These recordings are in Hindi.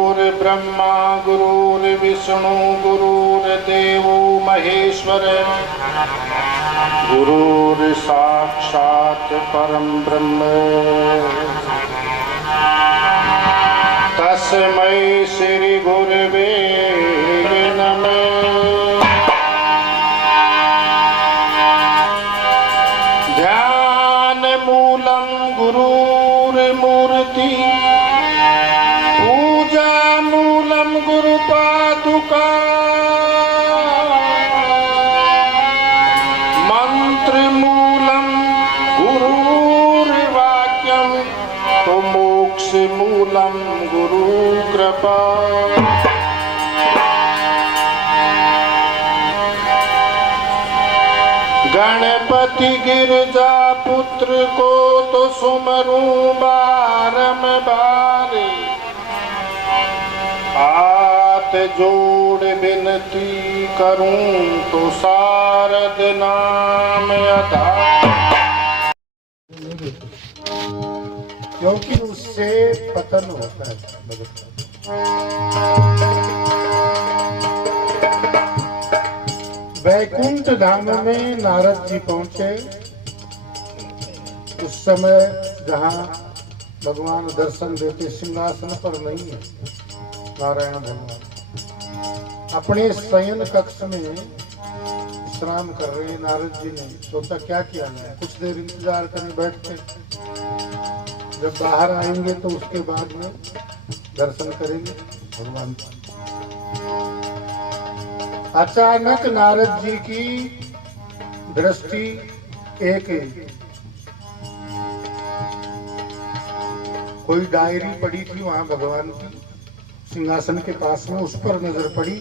गुरुर्ब्रह्मा गुरुर्विष्णु गुरुर्देवो महेश्वर गुरुर्साक्षात् परम ब्रह्म तस्मै श्री गुरवे नमः। ध्यान मूलं गुरुर्मूर्ति पूजा मूलं गुरुपादुका मंत्र मूलं गुरुर्वाक्यं तो मोक्ष मूलं गुरु कृपा। गणपति गिरजा पुत्र को तो सुमरूं बारंबार, हाथ जोड़ विनती करूं तो शारद नाम आधार। क्योंकि उससे पतन होता है। वैकुंठ धाम में नारद जी पहुंचे उस समय जहां भगवान दर्शन देते सिंहासन पर नहीं है। नारायण भगवान अपने शयन कक्ष में विश्राम कर रहे। नारद जी ने सोचा क्या किया जाए, कुछ देर इंतजार करें बैठते, जब बाहर आएंगे तो उसके बाद में दर्शन करेंगे भगवान का। अचानक नारद जी की दृष्टि एक कोई डायरी पड़ी थी वहां भगवान की सिंहासन के पास में, उस पर नजर पड़ी।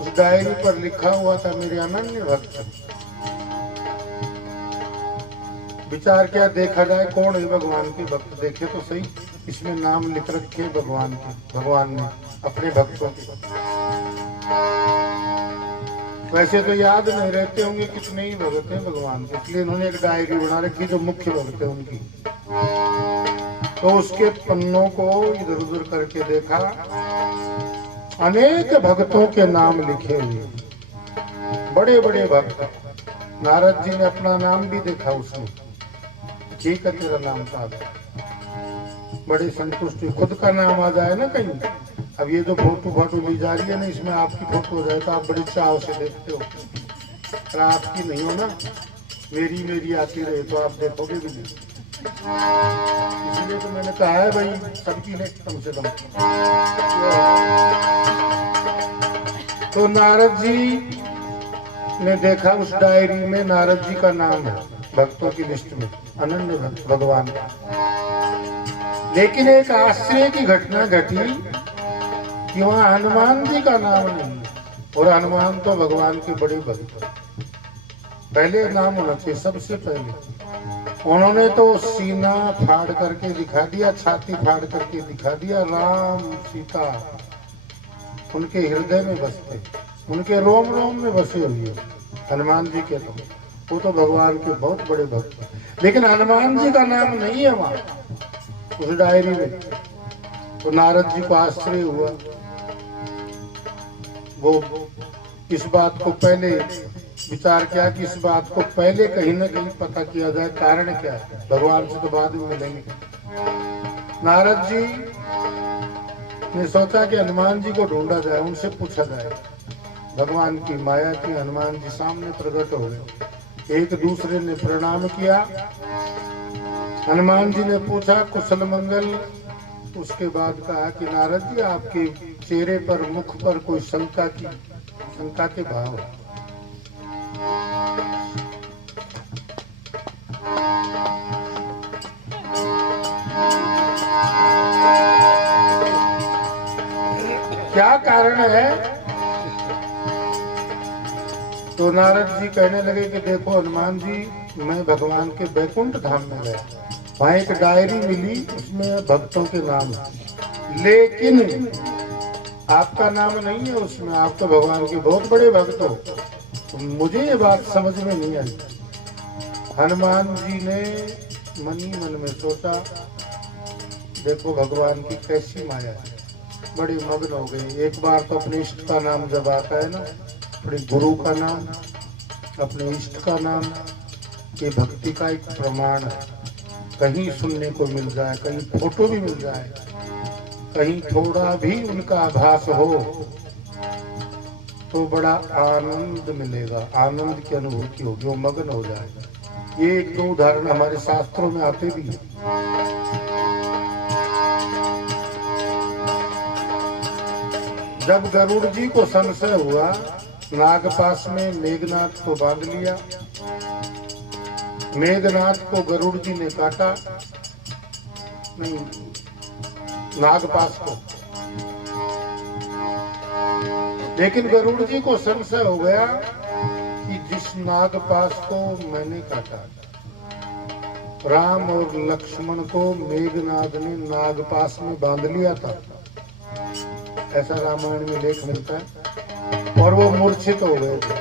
उस डायरी पर लिखा हुआ था मेरे अनन्य भक्त। विचार क्या, देखा जाए कौन है भगवान के भक्त, देखे तो सही इसमें नाम लिख रखे भगवान के। भगवान ने अपने भक्तों के, वैसे तो याद नहीं रहते होंगे कितने ही भगत हैं भगवान के, इसलिए उन्होंने एक डायरी बना रखी जो मुख्य भक्त है उनकी। तो उसके पन्नों को इधर उधर करके देखा, अनेक भक्तों के नाम लिखे हुए, बड़े बड़े भक्त। नारद जी ने अपना नाम भी देखा उसमें, ठीक है तेरा नाम था। बड़े संतुष्ट, खुद का नाम आ जाए ना कहीं। अब ये जो फोटो ली जा रही है ना, इसमें आपकी फोटो हो जाए तो आप बड़े चाव से देखते हो। अगर आपकी नहीं हो ना, मेरी आती रहे तो आप देखोगे भी नहीं। इसलिए तो मैंने कहा है भाई सबकी ने कम से कम। तो नारद जी ने देखा उस डायरी में नारद जी का नाम है भक्तों की लिस्ट में, अनन्य भक्त भगवान का। लेकिन एक आश्चर्य की घटना घटी कि वहाँ हनुमान जी का नाम नहीं। और हनुमान तो भगवान के बड़े भक्त, पहले नाम होना चाहिए सबसे पहले। उन्होंने तो सीना फाड़ करके दिखा दिया, छाती फाड़ करके दिखा दिया, राम सीता उनके हृदय में बसते, उनके रोम रोम में बसे हुए हनुमान जी के। तो वो तो भगवान के बहुत बड़े भक्त, लेकिन हनुमान जी का नाम नहीं है वहाँ उस डायरी में। तो नारद जी को आश्चर्य हुआ। वो इस बात को पहले विचार किया कि इस बात को पहले कहीं ना कहीं पता किया जाए, कारण क्या है, भगवान से तो बाद में मिलेंगे। नारद जी ने सोचा कि हनुमान जी को ढूंढा जाए, उनसे पूछा जाए। भगवान की माया की हनुमान जी सामने प्रकट हो गए, एक दूसरे ने प्रणाम किया। हनुमान जी ने पूछा कुशल मंगल। उसके बाद कहा कि नारद जी आपके चेहरे पर, मुख पर कोई शंका के भाव है। क्या कारण है? तो नारद जी कहने लगे कि देखो हनुमान जी, मैं भगवान के वैकुंठ धाम में गया, वहाँ एक डायरी मिली, उसमें भक्तों के नाम है, लेकिन आपका नाम नहीं है उसमें। आप तो भगवान के बहुत बड़े भक्त हो। तो मुझे ये बात समझ में नहीं आई। हनुमान जी ने मन ही मन में सोचा, देखो भगवान की कैसी माया है। बड़े मग्न हो गए। एक बार तो अपने इष्ट का नाम जब आता है ना, अपने गुरु का नाम, अपने इष्ट का नाम, ये भक्ति का एक प्रमाण है। कहीं सुनने को मिल जाए, कहीं फोटो भी मिल जाए, कहीं थोड़ा भी उनका आभास हो तो बड़ा आनंद मिलेगा, आनंद की अनुभूति होगी, वो मग्न हो जाएगा। ये एक दो उदाहरण हमारे शास्त्रों में आते भी हैं। जब गरुड़ जी को संशय हुआ, नागपाश में मेघनाथ को बांध लिया। मेघनाथ को गरुड़ जी ने काटा, नहीं, नागपाश को। लेकिन गरुड़ जी को संशय हो गया कि जिस नागपाश को मैंने काटा, राम और लक्ष्मण को मेघनाथ ने नागपाश में बांध लिया था, ऐसा रामायण में लेख मिलता है। और वो मूर्छित हो गए थे,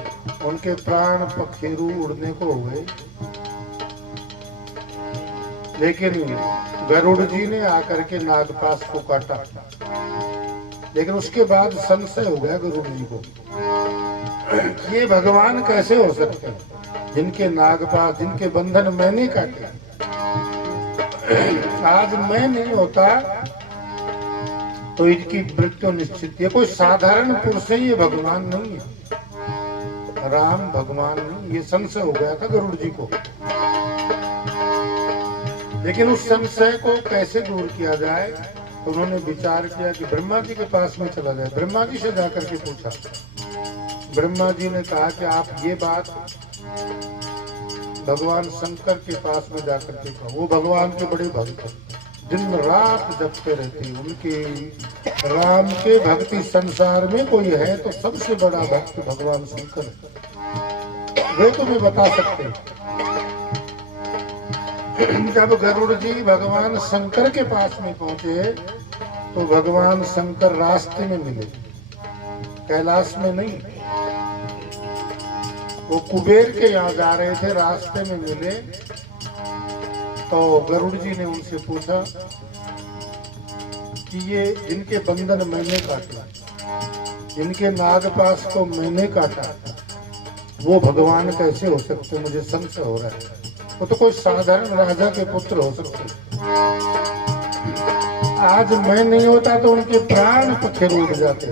उनके प्राण पखेरु उड़ने को हो गए। लेकिन गरुड़ जी ने आकर के नागपाश को काटा। लेकिन उसके बाद संशय हो गया गरुड़ जी को, ये भगवान कैसे हो सकते हैं जिनके नागपाश, जिनके बंधन मैंने काटे। आज मैं नहीं होता तो इनकी मृत्यु निश्चित। ये कोई साधारण पुरुष है, ये भगवान नहीं है, राम भगवान नहीं। ये संशय हो गया था गरुड़ जी को। लेकिन उस संशय को कैसे दूर किया जाए, तो उन्होंने विचार किया कि ब्रह्मा जी के पास में चला जाए। ब्रह्मा जी से जाकर के पूछा। ब्रह्मा जी ने कहा कि आप ये बात भगवान शंकर के पास में जाकर के कहो। वो भगवान के बड़े भक्त, दिन रात जपते रहते। उनके राम के भक्ति संसार में कोई है तो सबसे बड़ा भक्त भगवान शंकर है, वे तुम्हें बता सकते हैं। जब गरुड़ जी भगवान शंकर के पास में पहुंचे तो भगवान शंकर रास्ते में मिले, कैलाश में नहीं। वो कुबेर के यहाँ जा रहे थे, रास्ते में मिले। तो गरुड़ जी ने उनसे पूछा कि ये जिनके बंधन मैंने काटा, जिनके नागपाश को मैंने काटा, वो भगवान कैसे हो सकते? मुझे संशय हो रहा है। वो तो कोई साधारण राजा के पुत्र हो सकते। आज मैं नहीं होता तो उनके प्राण पखेरु उड़ जाते।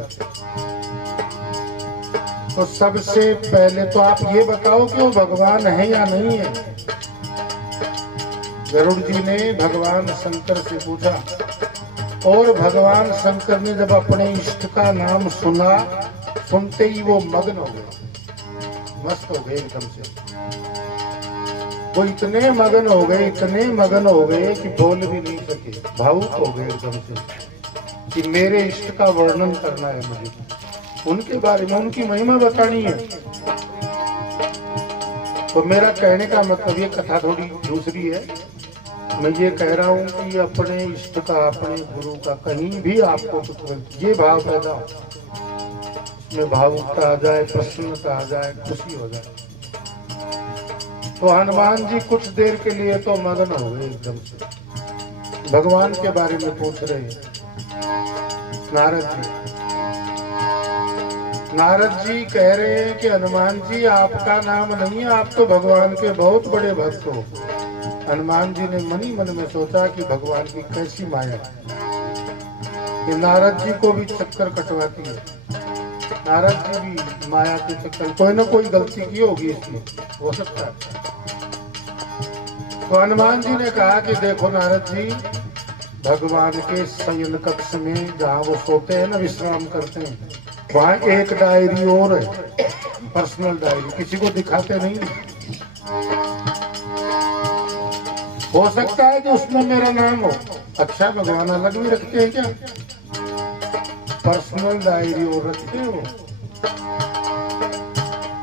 तो सबसे पहले तो आप ये बताओ कि वो भगवान है या नहीं है। गरुड़ जी ने भगवान शंकर से पूछा, और भगवान शंकर ने जब अपने इष्ट का नाम सुना, सुनते ही वो मग्न हो गए, मस्त हो गए एकदम से। वो इतने मगन हो गए, इतने मगन हो गए कि बोल भी नहीं सके, भावुक हो गए एकदम से कि मेरे इष्ट का वर्णन करना है मुझे, उनके बारे में, उनकी महिमा बतानी है। तो मेरा कहने का मतलब, ये कथा थोड़ी दूसरी है। मैं ये कह रहा हूँ कि अपने इष्ट का, अपने गुरु का कहीं भी आपको कुछ ये भाव पैदा हो, उसमें भावुकता आ जाए, प्रसन्नता आ जाए, खुशी हो जाए। तो हनुमान जी कुछ देर के लिए तो मगन हो गए एकदम से, भगवान के बारे में पूछ रहे हैं। नारद जी कह रहे हैं कि हनुमान जी आपका नाम नहीं है, आप तो भगवान के बहुत बड़े भक्त हो। हनुमान जी ने मन ही मन में सोचा कि भगवान की कैसी माया, कि नारद जी को भी चक्कर कटवाती है। नारद जी भी माया के चक्कर, कोई ना कोई गलती की होगी इसमें, हो सकता है। तो हनुमान जी ने कहा कि देखो नारद जी, भगवान के शयन कक्ष में जहाँ वो सोते हैं ना, विश्राम करते हैं, वहाँ एक डायरी और है, पर्सनल डायरी, किसी को दिखाते नहीं। हो सकता है कि उसमें मेरा नाम हो। अच्छा, भगवान अलग भी रखते हैं क्या? पर्सनल डायरी और रखते हो।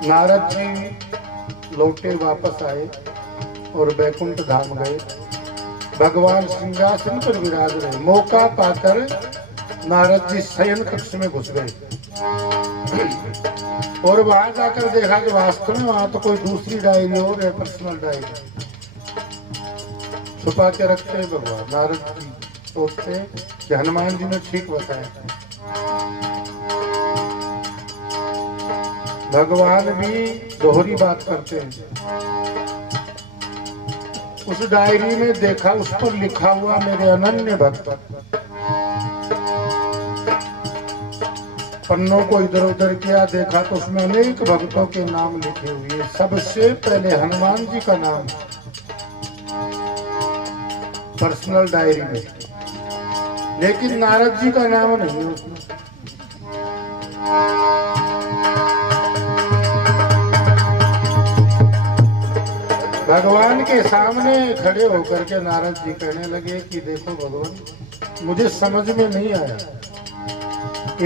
नारद जी लौटे, वापस आए और बैकुंठ धाम गए। भगवान सिंहासन पर विराज रहे। मौका पाकर नारद जी शयन कक्ष में घुस गए और वहां जाकर देखा कि वास्तव में वहां तो कोई दूसरी डायरी और है, पर्सनल डायरी छुपा के रखते हैं भगवान। नारद जी सोचते कि हनुमान जी ने ठीक बताया। भगवान भी दोहरी बात करते हैं। उस डायरी में देखा, उस पर लिखा हुआ मेरे अनन्य भक्त। पन्नों को इधर उधर किया, देखा तो उसमें अनेक भक्तों के नाम लिखे हुए। सबसे पहले हनुमान जी का नाम पर्सनल डायरी में, लेकिन नारद जी का नाम नहीं है उसमें। भगवान के सामने खड़े होकर के नारद जी कहने लगे कि देखो भगवान, मुझे समझ में नहीं आया।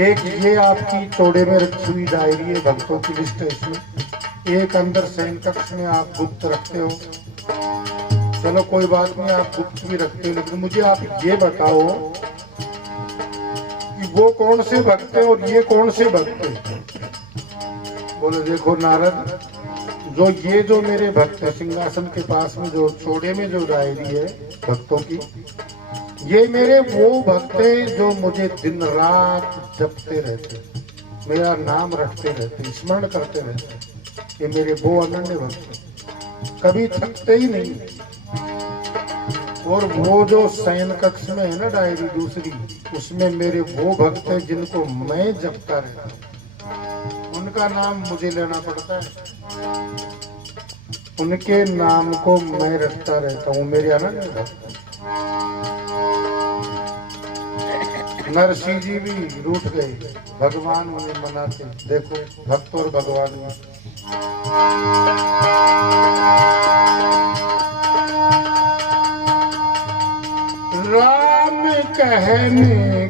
एक ये आपकी तोड़े में रखी हुई डायरी है, भक्तों की लिस्ट है इसमें। एक अंदर शयन कक्ष में आप गुप्त रखते हो, चलो कोई बात नहीं, आप गुप्त भी रखते हो, लेकिन मुझे आप ये बताओ कि वो कौन से भक्त है और ये कौन से भक्त है। बोले देखो नारद, जो मेरे भक्त है सिंहासन के पास में, जो चौड़े में जो डायरी है भक्तों की, ये मेरे वो भक्त है जो मुझे दिन रात जपते रहते, मेरा नाम रखते रहते, स्मरण करते रहते। ये मेरे वो अनन्य भक्त कभी थकते ही नहीं। और वो जो शयन कक्ष में है ना डायरी दूसरी, उसमें मेरे वो भक्त है जिनको मैं जपता रहता हूँ। उनका नाम मुझे लेना पड़ता है, उनके नाम को मैं रखता रहता हूँ, मेरे अनन्य भक्त। नरसिंह जी भी रूठ गए, भगवान उन्हें मनाते। देखो भक्त और भगवान में राम कहने